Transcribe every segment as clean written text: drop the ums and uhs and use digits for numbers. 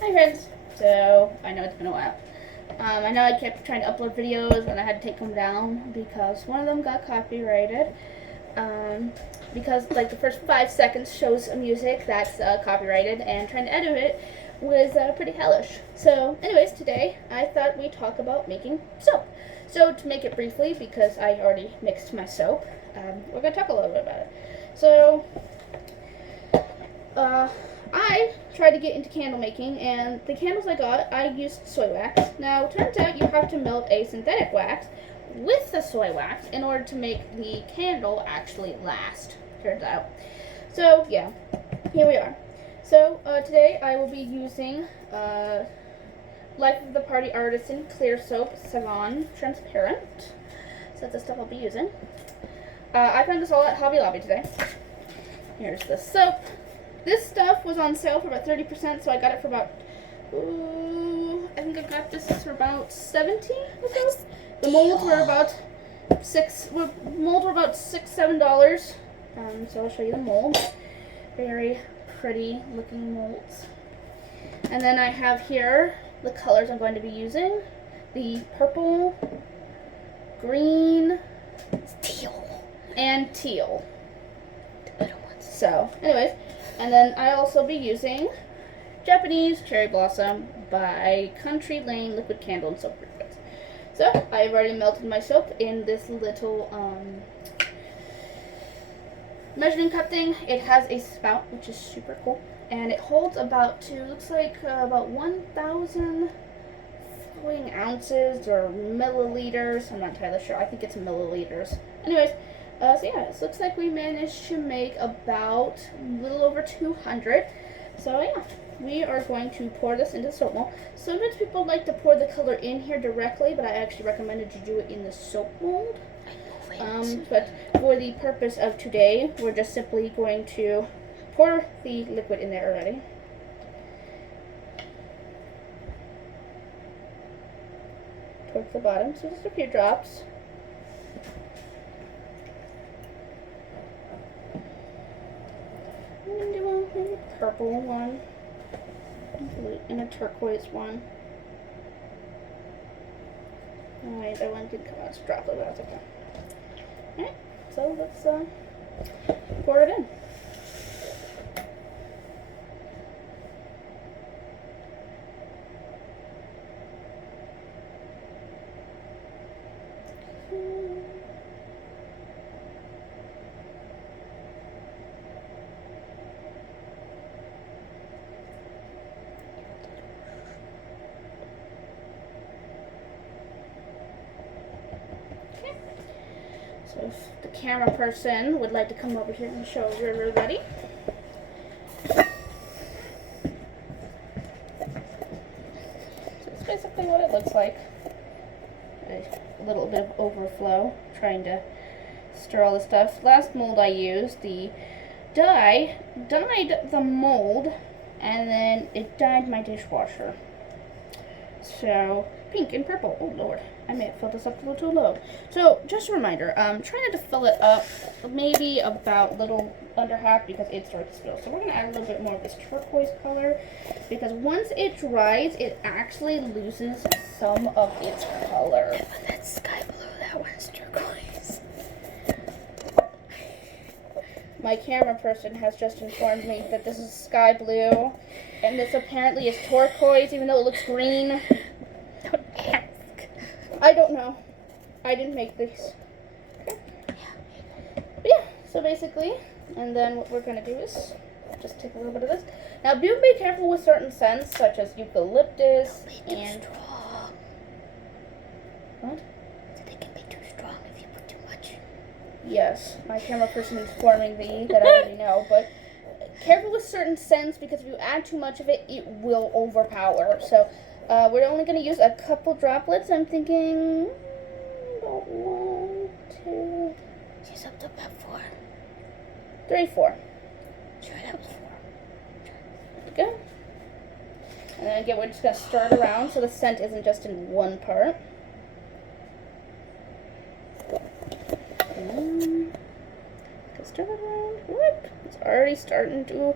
Hi friends. So, I know it's been a while. I know I kept trying to upload videos and I had to take them down because one of them got copyrighted. Because like the first 5 seconds shows music that's copyrighted, and trying to edit it was pretty hellish. So anyways, today I thought we'd talk about making soap. So to make it briefly, because I already mixed my soap, we're going to talk a little bit about it. So I tried to get into candle making, and the candles I got, I used soy wax. Now, it turns out you have to melt a synthetic wax with the soy wax in order to make the candle actually last, turns out. So, yeah, here we are. So, today I will be using Life of the Party Artisan Clear Soap Savon Transparent. So that's the stuff I'll be using. I found this all at Hobby Lobby today. Here's the soap. This stuff was on sale for about 30%, so I got it for about, I think I got this for about 70 or so. The molds were about $6-7. So I'll show you the mold. Very pretty looking molds. And then I have here the colors I'm going to be using. The purple, green, teal, and teal. The other ones. So, anyways. And then I also be using Japanese Cherry Blossom by Country Lane Liquid Candle and Soap Liquids. So I've already melted my soap in this little measuring cup thing. It has a spout, which is super cool, and it holds about about 1,000 flowing ounces or milliliters. I'm not entirely sure. I think it's milliliters. Anyways. So yeah, it looks like we managed to make about a little over 200. So yeah, we are going to pour this into the soap mold. Sometimes people like to pour the color in here directly, but I actually recommended you do it in the soap mold. But for the purpose of today, we're just simply going to pour the liquid in there already. Towards the bottom, so just a few drops. I'm going to do a purple one and a turquoise one. Alright, that one did come out as a droplet, but that's okay. Alright, so let's pour it in. So if the camera person would like to come over here and show everybody. So it's basically what it looks like. A little bit of overflow, trying to stir all the stuff. Last mold I used, the dye dyed the mold, and then it dyed my dishwasher. So, pink and purple. Oh lord, I may have filled this up a little too low. So, just a reminder, try not to fill it up maybe about a little under half because it starts to spill. So we're going to add a little bit more of this turquoise color because once it dries, it actually loses some of its color. Yeah, but that's sky blue, that one's turquoise. My camera person has just informed me that this is sky blue, and this apparently is turquoise, even though it looks green. Don't ask. I don't know. I didn't make these. Okay. But yeah, so basically, and then what we're going to do is just take a little bit of this. Now, do be careful with certain scents, such as eucalyptus and... strong. What? So they can be too strong if you put too much. Yes, my camera person is informing me that I already know, but careful with certain scents because if you add too much of it, it will overpower. So we're only going to use a couple droplets. I'm thinking about 1, 2, She's up to about 4. 3, 4. Sure, that was 4. Good. And then again, we're just going to stir it around so the scent isn't just in one part. Stir it around. Whoop. It's already starting to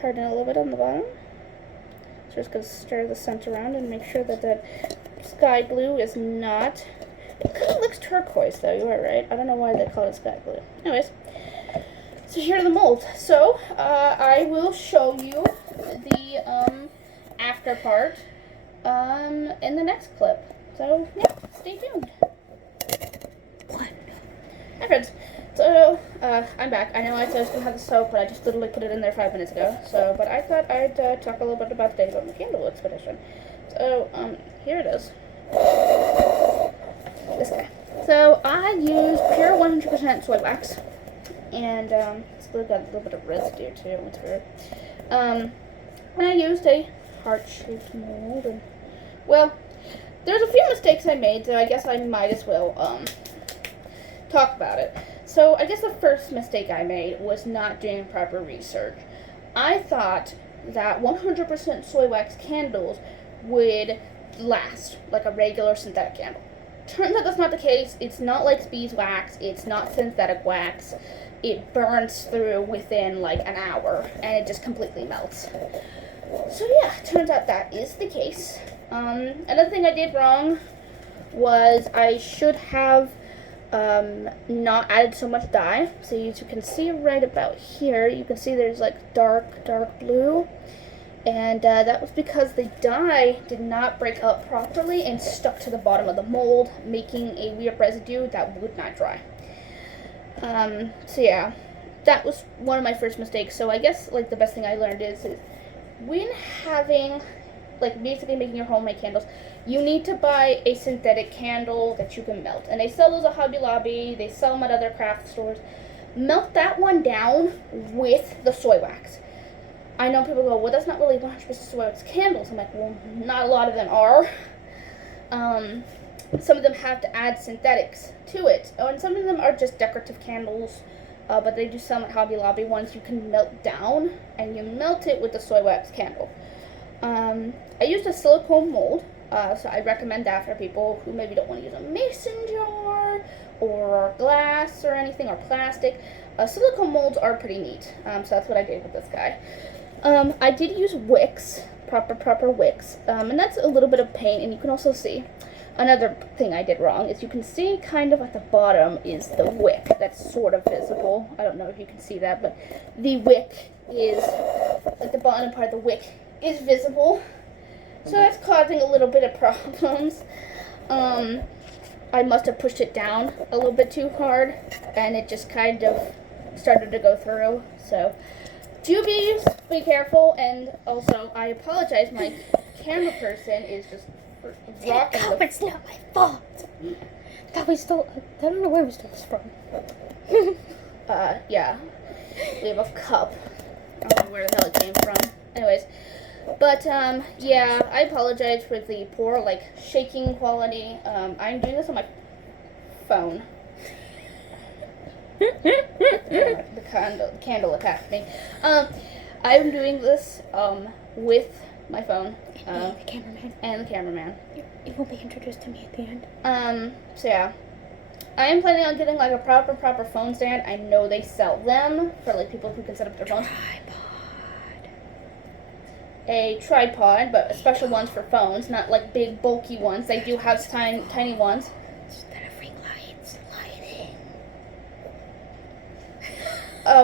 harden a little bit on the bottom. So Just gonna stir the scent around and make sure that that sky blue is not. It kind of looks turquoise though. You are right. I don't know why they call it sky blue. Anyways, so here are the molds. So I will show you the after part in the next clip. So yeah, stay tuned. Hi friends. So I'm back. I know I said I was gonna have the soap, but I just literally put it in there 5 minutes ago. So, but I thought I'd talk a little bit about the Days on the Candle Expedition. So here it is. This guy. So I use pure 100% soy wax, and it's got a little bit of residue too. It's weird. And I used a heart-shaped mold, and well, there's a few mistakes I made, so I guess I might as well talk about it. So I guess the first mistake I made was not doing proper research. I thought that 100% soy wax candles would last like a regular synthetic candle. Turns out that's not the case. It's not like beeswax. It's not synthetic wax. It burns through within like an hour and it just completely melts. So yeah, turns out that is the case. Another thing I did wrong was I should have not added so much dye. So you can see right about here, you can see there's like dark blue, and that was because the dye did not break up properly and stuck to the bottom of the mold, making a weird residue that would not dry. So yeah, that was one of my first mistakes. So I guess like the best thing I learned is when having like basically making your homemade candles, you need to buy a synthetic candle that you can melt. And they sell those at Hobby Lobby, they sell them at other craft stores. Melt that one down with the soy wax. I know people go, well, that's not really 100% soy wax candles. I'm like, well, not a lot of them are. Some of them have to add synthetics to it. And some of them are just decorative candles. But they do sell them at Hobby Lobby ones you can melt down, and you melt it with the soy wax candle. I used a silicone mold, so I recommend that for people who maybe don't want to use a mason jar or glass or anything, or plastic. Silicone molds are pretty neat, so that's what I did with this guy. I did use wicks, proper wicks, and that's a little bit of paint, and you can also see, another thing I did wrong is you can see kind of at the bottom is the wick that's sort of visible. I don't know if you can see that, but the wick is, like the bottom part of the wick is visible. So that's causing a little bit of problems. I must have pushed it down a little bit too hard, and it just kind of started to go through. So do be careful, and also I apologize, my camera person is just rocking the... It's not my fault. That we stole... I don't know where we stole this from. Yeah. We have a cup. I don't know where the hell it came from. Anyways. But, yeah, I apologize for the poor, like, shaking quality. I'm doing this on my phone. The candle attacked me. I'm doing this, with my phone. And the cameraman. And the cameraman. You will be introduced to me at the end. So yeah. I am planning on getting, like, a proper phone stand. I know they sell them for, like, people who can set up their phones. A tripod, but special ones for phones, not like big bulky ones. They do have tiny ones. Instead of ring lights, lighting.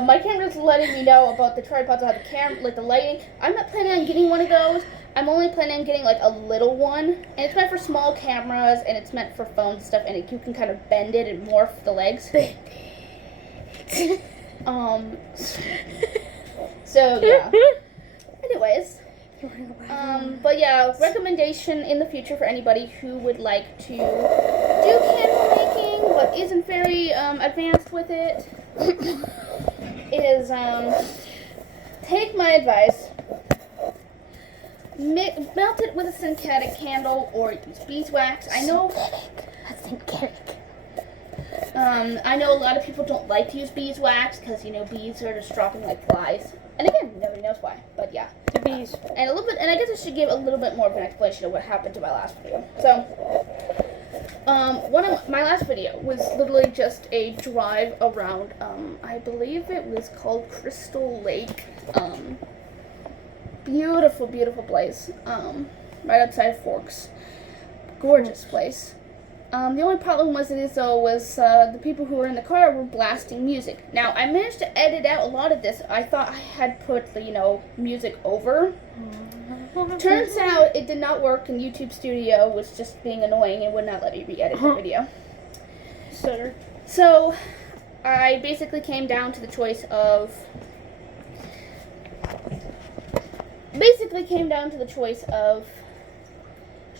My camera's letting me know about the tripods that have the lighting. I'm not planning on getting one of those. I'm only planning on getting like a little one, and it's meant for small cameras, and it's meant for phones and stuff, and you can kind of bend it and morph the legs. So yeah. Anyways. But yeah, recommendation in the future for anybody who would like to do candle making but isn't very advanced with it is take my advice, melt it with a synthetic candle or use beeswax. I know I know a lot of people don't like to use beeswax because, you know, bees are just dropping like flies. And again, nobody knows why, but yeah. The bees. And I guess I should give a little bit more of an explanation of what happened to my last video. So, one of my last video was literally just a drive around, I believe it was called Crystal Lake, beautiful, beautiful place. Right outside of Forks. Gorgeous place. The only problem was the people who were in the car were blasting music. Now, I managed to edit out a lot of this. I thought I had put the, music over. Turns out it did not work, and YouTube Studio was just being annoying and would not let me re-edit the video. So, I basically came down to the choice of...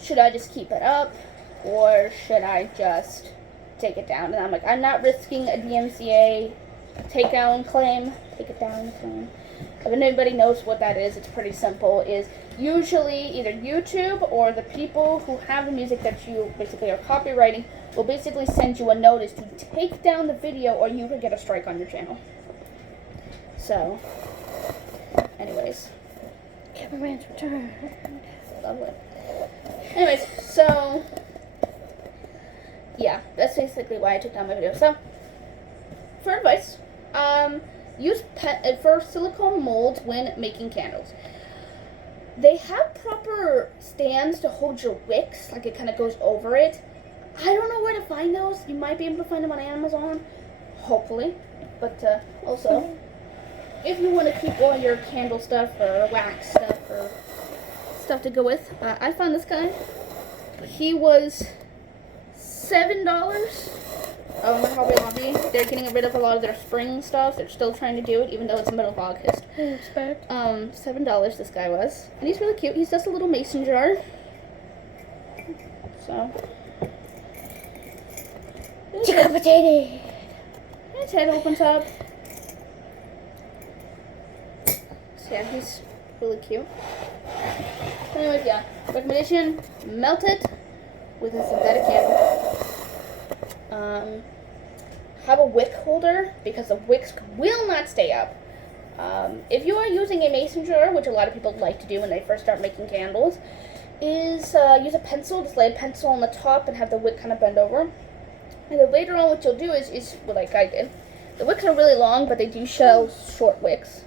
should I just keep it up, or should I just take it down? And I'm like, I'm not risking a DMCA takedown claim. Take it down claim. If anybody knows what that is, it's pretty simple. Is usually either YouTube or the people who have the music that you basically are copywriting will basically send you a notice to take down the video, or you could get a strike on your channel. So, anyways. Cameraman's return. Lovely. Anyways, so yeah, that's basically why I took down my video. So, for advice, use for silicone molds when making candles. They have proper stands to hold your wicks, like it kind of goes over it. I don't know where to find those. You might be able to find them on Amazon, hopefully. But also, if you want to keep all your candle stuff or wax stuff or stuff to go with, I found this guy. He was $7. Hobby Lobby. They're getting rid of a lot of their spring stuff. They're still trying to do it, even though it's the middle of August. $7 this guy was. And he's really cute. He's just a little mason jar. So. Decapitated. His head opens up. So yeah, he's really cute. Anyways, yeah. Recommendation, melt it with a synthetic candle. Have a wick holder, because the wicks will not stay up. If you are using a mason jar, which a lot of people like to do when they first start making candles, is use a pencil. Just lay a pencil on the top and have the wick kind of bend over. And then later on, what you'll do is like I did. The wicks are really long, but they do show short wicks.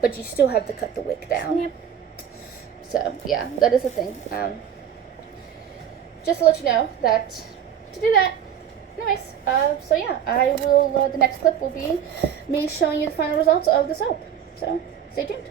But you still have to cut the wick down. Yep. So, yeah, that is a thing. Just to let you know that to do that. Anyways, so yeah, I will, the next clip will be me showing you the final results of the soap. So, stay tuned.